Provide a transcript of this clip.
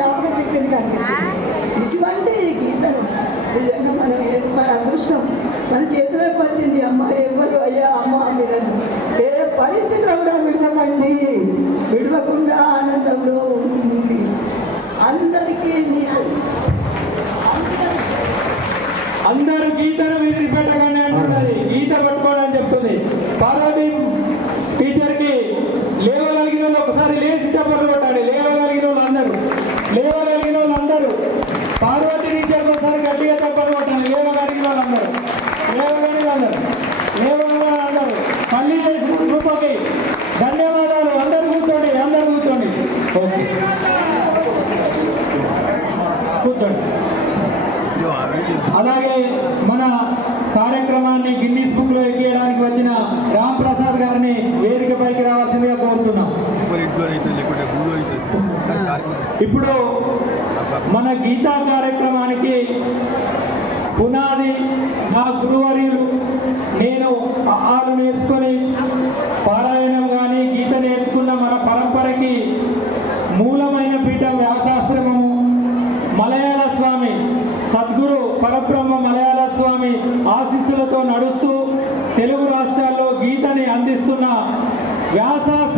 జ్ఞాపక శక్తిని కలిగిస్తుంది ఇటువంటి గీతలు నిజంగా మనం మన అదృష్టం. మన చేతిలోకి వచ్చింది అమ్మ ఎవరు అయ్యా అమ్మ మీరని ఏ పరిస్థితిలో కూడా విడవండి విడవకుండా ఆనందంలో ఉంటుంది. అందరికీ నీకు అందరూ గీతను వీధి పెట్టగానే అంటున్నది. గీత పట్టుకోండి అని చెప్తుంది. పార్వతి టీచర్కి లేవగలిగిన ఒకసారి లేచి చెప్పలు కొట్టాలి లేవగలిగిన వాళ్ళు అందరూ లేవగలిగిన వాళ్ళు అందరూ పార్వతి టీచర్ ఒకసారి గట్టిగా చెప్పలు కొట్టాలి లేవగలిగిన వాళ్ళు అందరూ. లేవగలిగిన అందరూ లేవగలిగిన అందరూ. మళ్ళీ గ్రూప్కి ధన్యవాదాలు. అందరూ కూర్చోండి. అందరూ కూర్చోండి. ఓకే. కూర్చోండి. అలాగే మన కార్యక్రమాన్ని గిన్నీస్ బుక్లో ఎక్కియడానికి వచ్చిన రామ్ ప్రసాద్ గారిని వేదికపైకి రావాల్సిందిగా కోరుతున్నాం. ఇప్పుడు మన గీతా కార్యక్రమానికి పునాది మా గురువర్యులు నేను ఆలు నేర్చుకొని పారాయణం కానీ గీత నేర్చుకున్న మన పరంపరకి మూలమైన పీఠం వ్యాసాశ్రమము మలయాళ స్వామి సద్గురు పరబ్రహ్మ మలయాళ స్వామి ఆశీస్సులతో నడుస్తూ తెలుగు రాష్ట్రాల్లో గీతని అందిస్తున్న వ్యాసాశ్రమ